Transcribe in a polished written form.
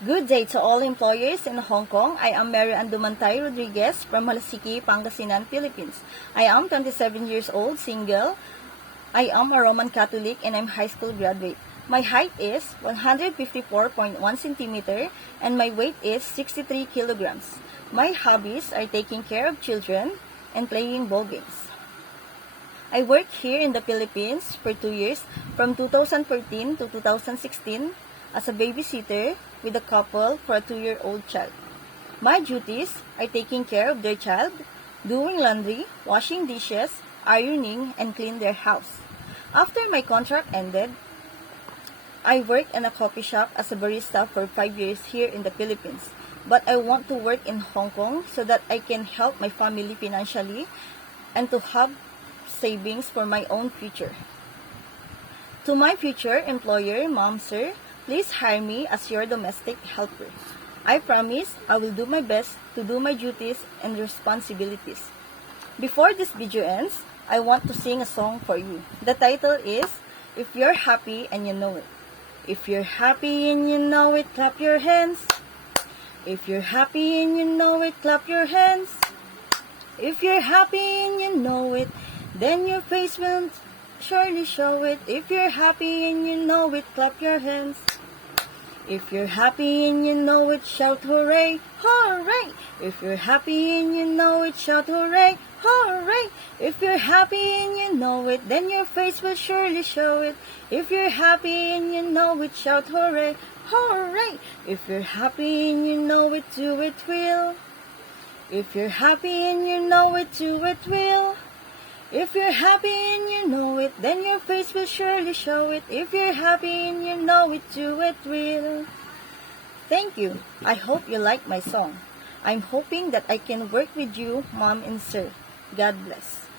Good day to all employers in Hong Kong. I am Mary Andumantay Rodriguez from Malasiki, Pangasinan, Philippines. I am 27 years old, single. I am a Roman Catholic and I'm high school graduate. My height is 154.1 centimeter and my weight is 63 kilograms. My hobbies are taking care of children and playing ball games. I worked here in the Philippines for 2 years, from 2014 to 2016, as a babysitter with a couple for a 2-year-old child. My duties are taking care of their child, doing laundry, washing dishes, ironing, and clean their house. After my contract ended, I worked in a coffee shop as a barista for 5 years here in the Philippines. But I want to work in Hong Kong so that I can help my family financially and to have savings for my own future. To my future employer, Mom, Sir, please hire me as your domestic helper. I promise I will do my best to do my duties and responsibilities. Before this video ends, I want to sing a song for you. The title is, If You're Happy and You Know It. If you're happy and you know it, clap your hands. If you're happy and you know it, clap your hands. If you're happy and you know it, then your face will surely show it. If you're happy and you know it, clap your hands. If you're happy and you know it, shout hooray, hooray. If you're happy and you know it, shout hooray, hooray. If you're happy and you know it, then your face will surely show it. If you're happy and you know it, shout hooray, hooray. If you're happy and you know it, do it will. If you're happy and you know it, do it will. If you're happy and you know it, then your face will surely show it. If you're happy and you know it, do it will. Thank you. I hope you like my song. I'm hoping that I can work with you, Mom and Sir. God bless.